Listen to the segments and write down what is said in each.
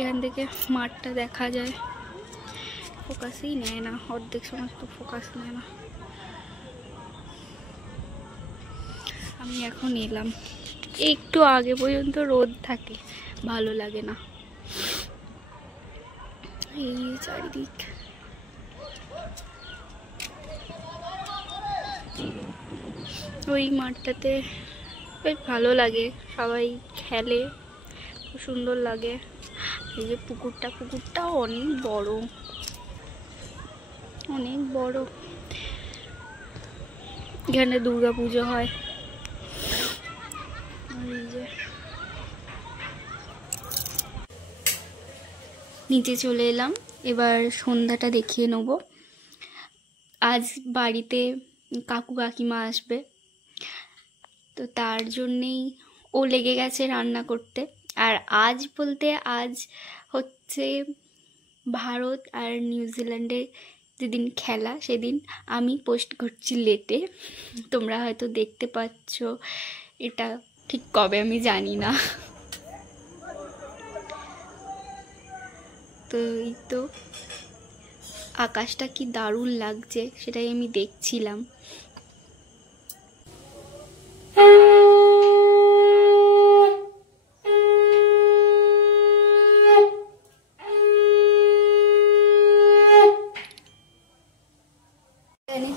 এখান থেকে মাঠটা দেখা যায়, ফোকাসই নেয় না, অর্ধেক সময় তো ফোকাস নেয় না। আমি এখন এলাম, একটু আগে পর্যন্ত রোদ থাকে, ভালো লাগে না। এই চারিদিক ওই মাঠটাতে বেশ ভালো লাগে, সবাই খেলে, খুব সুন্দর লাগে। এই যে পুকুরটাও অনেক বড়, অনেক বড়। এখানে দুর্গা পুজো হয়। এই যে নিচে চলে এলাম, এবার সন্ধ্যাটা দেখিয়ে নেব। আজ বাড়িতে কাকু কাকিমা আসবে, তো তার জন্যেই ও লেগে গেছে রান্না করতে। আর আজ বলতে আজ হচ্ছে ভারত আর নিউজিল্যান্ডের যেদিন খেলা, সেদিন আমি পোস্ট করছি লেটে, তোমরা হয়তো দেখতে পাচ্ছ, এটা ঠিক কবে আমি জানি না। তো এই তো আকাশটা কি দারুণ লাগছে সেটাই আমি দেখছিলাম।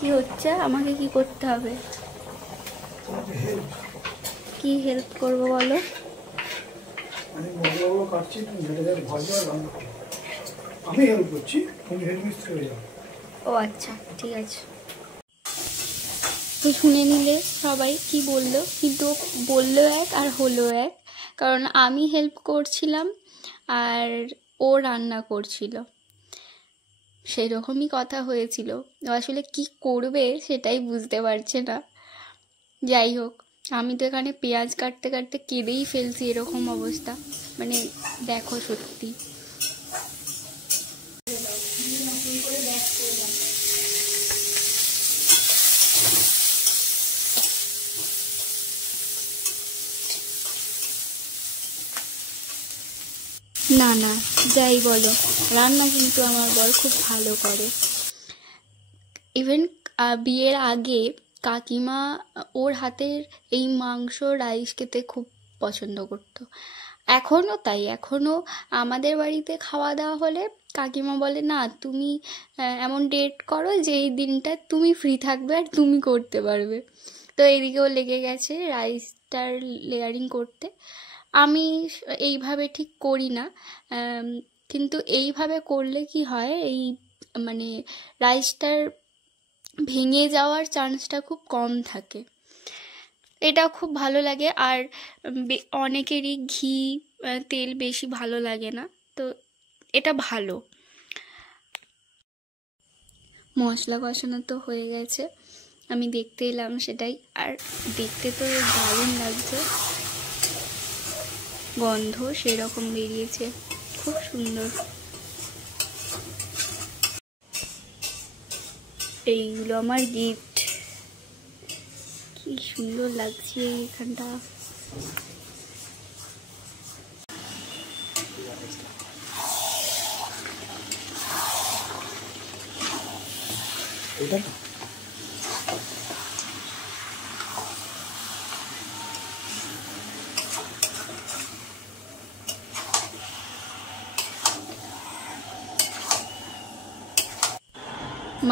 কি হচ্ছে, আমাকে কি করতে হবে, কি হেল্প করবো বলো? আমি হেল্প করছি, তুমি হেডমিস্ট্রেস হয়ে যাও। ও আচ্ছা, ঠিক আছে। তো শুনে নিলে সবাই কি বললো, কিন্তু বললো এক আর হলো এক, কারণ আমি হেল্প করছিলাম আর ও রান্না করছিল, সেরকমই কথা হয়েছিল। আসলে কি করবে সেটাই বুঝতে পারছে না। যাই হোক, আমি তো এখানে পেঁয়াজ কাটতে কাটতে কেঁদেই ফেলছি, এরকম অবস্থা, মানে দেখো সত্যি। না না, যাই বলো, রান্না কিন্তু আমার বর খুব ভালো করে। ইভেন বিয়ের আগে কাকিমা ওর হাতের এই মাংস রাইস খেতে খুব পছন্দ করতো, এখনও তাই। এখনও আমাদের বাড়িতে খাওয়া দাওয়া হলে কাকিমা বলে, না তুমি এমন ডেট করো যে এই দিনটা তুমি ফ্রি থাকবে আর তুমি করতে পারবে। তো এইদিকেও লেগে গেছে রাইসটার লেয়ারিং করতে। আমি এইভাবে ঠিক করি না, কিন্তু এইভাবে করলে কি হয়, এই মানে রাইসটার ভেঙে যাওয়ার চান্সটা খুব কম থাকে, এটা খুব ভালো লাগে। আর অনেকেরই ঘি তেল বেশি ভালো লাগে না, তো এটা ভালো। মশলা কষানো তো হয়ে গেছে, আমি দেখতে এলাম সেটাই। আর দেখতে তো দারুণ লাগছে, গন্ধ সেরকম বেরিয়েছে, খুব সুন্দর। এইগুলো আমার গিফট, কি সুন্দর লাগছে এখানটা। এটা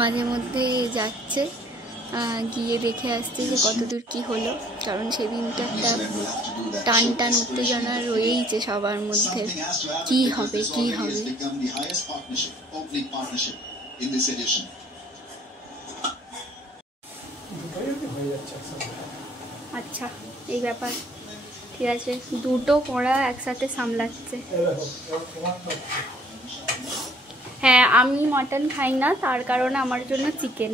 মাঝে মধ্যে যাচ্ছে, গিয়ে দেখে আসছে যে কতদূর কি হলো, কারণ সেদিনটা একটা টান টান উত্তেজনা রয়েইছে সবার মধ্যে, কি হবে কি হবে। আচ্ছা, এই ব্যাপার, ঠিক আছে, দুটো কড়া একসাথে সামলাচ্ছে। হ্যাঁ, আমি মটন খাই না, তার কারণে আমার জন্য চিকেন,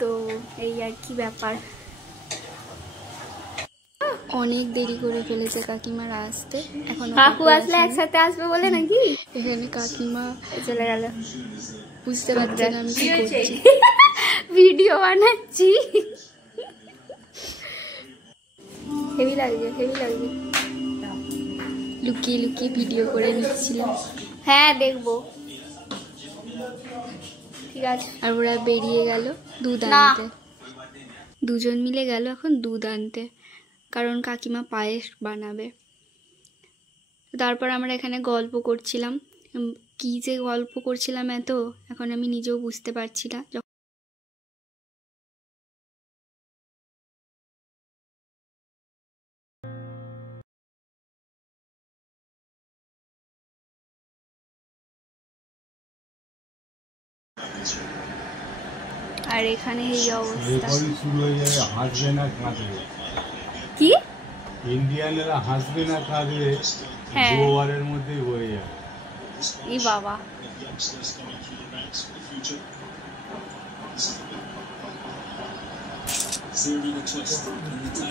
তো এই আর কি ব্যাপার। অনেক দেরি করে ফেলেছে কাকিমার আসতে, এখন কাকু আসলে একসাথে আসবে বলে নাকি। এখানে কাকিমা চলে গেল, বুঝতে পারছেন আমি কি করছি, ভিডিও বানাচ্ছি। হেভি লাগছে, হেভি লাগছে। লুকিয়ে লুকিয়ে ভিডিও করে নিচ্ছিলাম। হ্যাঁ দেখবো, ঠিক আছে। আর ওরা বেরিয়ে গেল দুধ আনতে, দুজন মিলে গেল এখন দুধ আনতে, কারণ কাকিমা পায়েস বানাবে। তারপর আমরা এখানে গল্প করছিলাম, কি যে গল্প করছিলাম এত, এখন আমি নিজেও বুঝতে পারছি না। আর এখানে এই অবস্থা। হাসবে না কাঁদবে, কি ইন্ডিয়ানেরা হাসবে না কাঁদবে, হ্যাঁ 2 ওভারের মধ্যেই হয়ে যাবে। এই বাবা,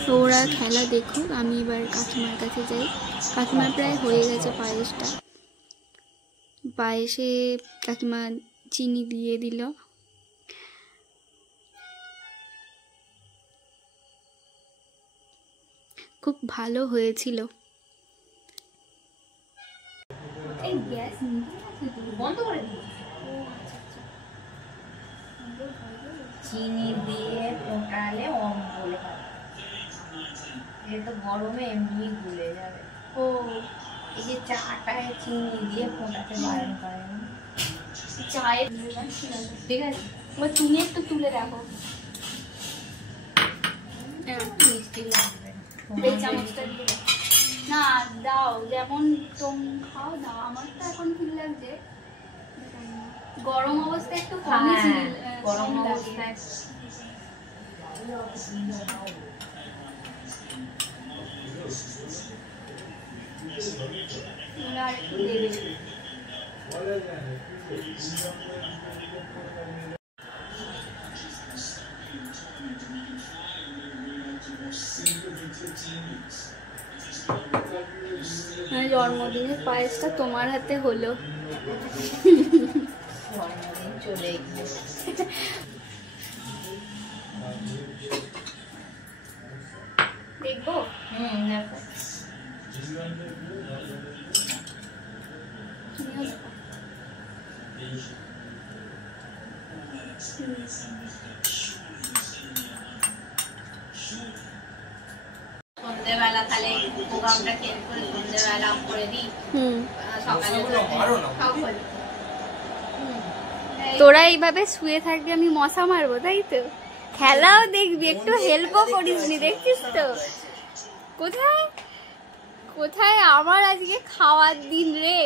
তো ওরা খেলা দেখুক, আমি এবার কাকিমার কাছে যাই। কাকিমার প্রায় হয়ে গেছে পায়েসটা। পায়েসে কাকিমা চিনি দিয়ে দিল। খুব ভালো হয়েছিল। চিনি দিয়ে ফোটালে অম্বল হয়, এটা গরমে এমনি গুলে যাবে। ও এই যে চাটায় চিনি দিয়ে ফোটাতে বারণ করে না। চায়ের ঠিক আছে, তুমি একটু তুলে রাখো। মিষ্টি লাগবে এই চামচটা দিয়ে দাও। না দাও, যেমন তুমি খাও দাও। আমার তো এখন ঠিক লাগছে, গরম অবস্থায় একটু কমই ছিল, গরম অবস্থায় আর একটু দেবে। জন্মদিনের পায়েসটা তোমার হাতে হলো। জন্মদিন চলে গিয়েছে। দেখবো? দেখো সন্ধ্যেবেলা তাহলে প্রোগ্রামটা চেঞ্জ করে সন্ধ্যেবেলা করে দিই, সকালে সব হলো। তোরা এইভাবে শুয়ে থাকবি, আমি মশা মারবো, তাই তো? খেলাও দেখবি, একটু হেল্পও করিসনি, দেখছিস তো? কোথায় কোথায় আমার আজকে খাওয়ার দিন রে।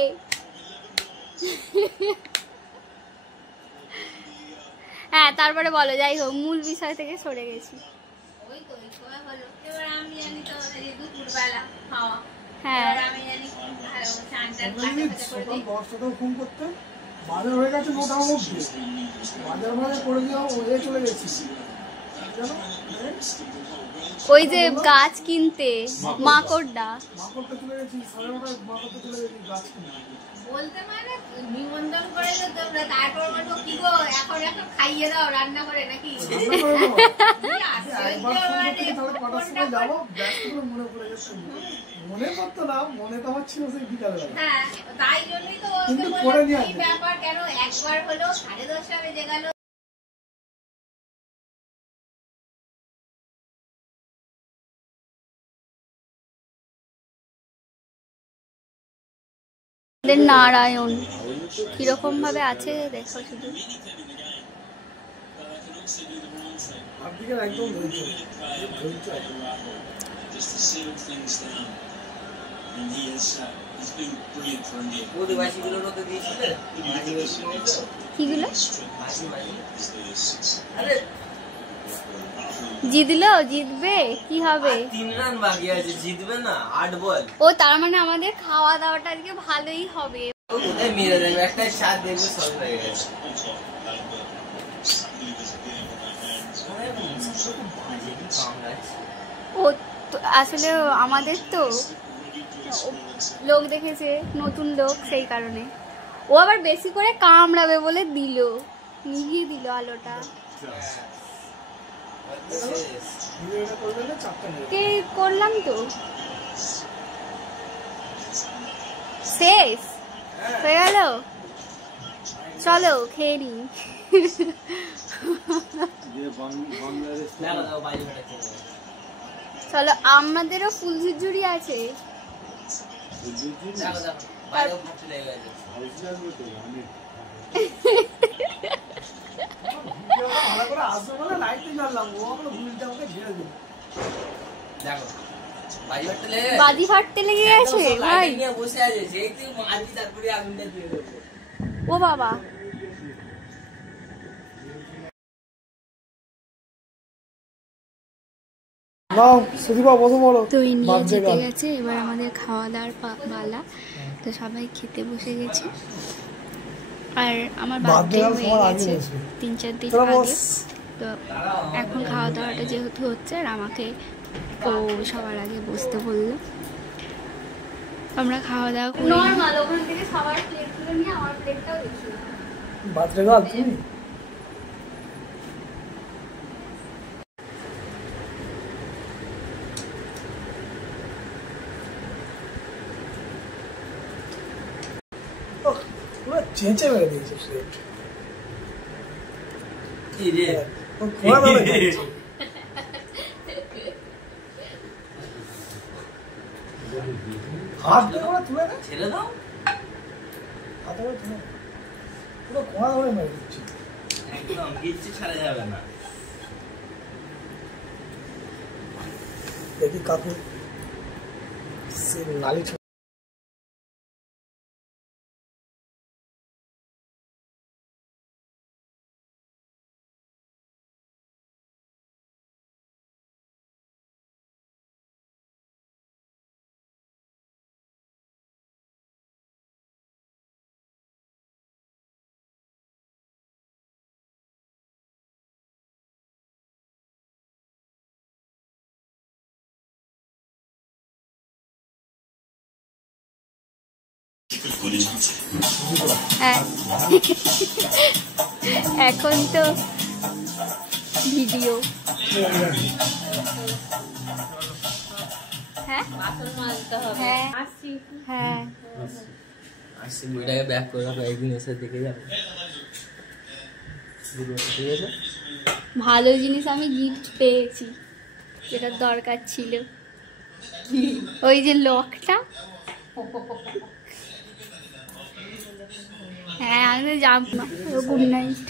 হ্যাঁ তারপরে বলো, যাই হোক মূল বিষয় থেকে সরে গেছি। ওই তো ওই সময় হলো, এবার আমি জানি তো দুপুরবেলা খাওয়া, হ্যাঁ আমি জানি বর্ষাতেও ফোন করতে, বাজার হয়ে গেছে মোটার মধ্যে, বাজার করে দিয়ে ওয়ে চলে গেছি ওই যে গাছ কিনতে, মাকড়টা চলে গেছি, 9:30 মাকড়টা চলে গেছি গাছ কিনতে। বলতে মানে নিমন্ত্রণ করে তোমরা, তারপর বলবো কি গো এখন এখন খাইয়ে দাও রান্না করে নাকি? মনে করতো না, মনে তো আমার ছিল সেই বিকালে। হ্যাঁ তাই জন্যই তো ব্যাপার, কেন একবার হলো 10:30 বেজে গেল। নারায়ণ কিরকম ভাবে আছে দেখো শুধু। একদম কিগুলো জিতলো, জিতবে কি হবে? 3 রান বাকি আছে, জিতবে না 8 বল। ও তার মানে আমাদের খাওয়া দাওয়াটা আজকে ভালোই হবে। কোথায় মেরে দেবে একটা shot দেখবে সব হয়ে গেছে। ও আসলে আমাদের তো লোক দেখেছে, নতুন লোক, সেই কারণে ও আবার বেশি করে কামড়াবে বলে দিল, নিভিয়ে দিল আলোটা। করলাম তো। শেষ হয়ে গেল, চলো খেয়ে নি। চলো, আমাদেরও ফুল ঝুরঝুরি আছে। ভালো করে আসবে বলে লাইটই জ্বাললাম, ও আমরা ভুলটা আমাকে ঝেড়ে দিল। দেখো বাজি ফাটতে লেগে গেছে ভাই। বসে আছে সেই তুই মারবি তারপরে আগুনটা দিয়ে দেবো। ও বাবা, নাও সুদীপা প্রথম বলো। তো এই নিয়ে জিতে গেছে, এবার আমাদের খাওয়া দাওয়ার পালা। তো সবাই খেতে বসে গেছে, আর আমার বার্থডে হয়ে গেছে 3-4 দিন আগে। তো এখন খাওয়া দাওয়াটা যেহেতু হচ্ছে, আর আমাকে ও সবার আগে বসতে বললো। আমরা খাওয়া দাওয়া করি নরমাল, ওখান থেকে সবার প্লেটগুলো নিয়ে আমার প্লেটটাও দেখি। বার্থডে গার্ল তুমি? চেঁচে মেরে দিয়েছে প্লেট। কি রে খোয়া দাও হাত দিয়ে ওরা তুলে না, ছেড়ে দাও। হাতে করে তুলে পুরো খোয়া ধরে মেরে দিচ্ছে। একদম কিচ্ছু ছাড়া যাবে না। দেখি কাকু সে নালি এখন তো ভিডিও। হ্যাঁ হ্যাঁ হ্যাঁ, আসছি বইটাকে ব্যাক করে রাখো, একদিন এসে দেখে যাবো। ঠিক আছে, ভালো জিনিস আমি গিফট পেয়েছি, যেটা দরকার ছিল। ওই যে লকটা। হ্যাঁ, আমি তো যাব না। Good night.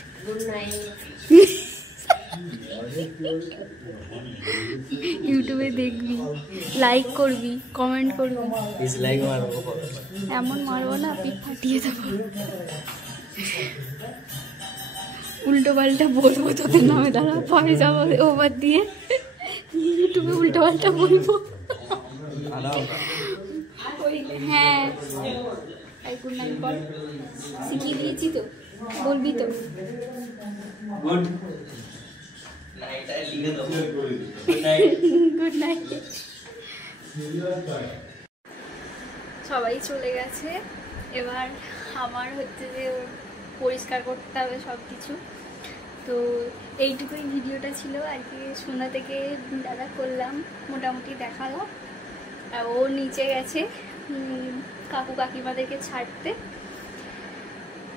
ইউটিউবে দেখবি, লাইক করবি, কমেন্ট করবি। ডিসলাইক মারবো, এমন মারবো না, পিঠ ফাটিয়ে দেবো। উল্টো পাল্টা বলবো তোদের নামে, দাঁড়া পরে যাবো ওভার দিয়ে ইউটিউবে উল্টো পাল্টা বলবো। হ্যাঁ, গুড নাইট বল, শিখিয়ে দিয়েছি তো, বলবি তো। গুড নাইট, লিখে দেবো গুড নাইট। সবাই চলে গেছে, এবার আমার হচ্ছে যে পরিষ্কার করতে হবে সব কিছু। তো এইটুকুই ভিডিওটা ছিল আর কি। সন্ধ্যা থেকে দাদা করলাম, মোটামুটি দেখালাম। আর ও নিচে গেছে কাকু কাকিমাদেরকে ছাড়তে।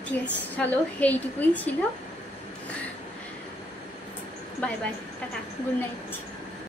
ঠিক আছে, চলো, এইটুকুই ছিল। Bye bye, tata, good night.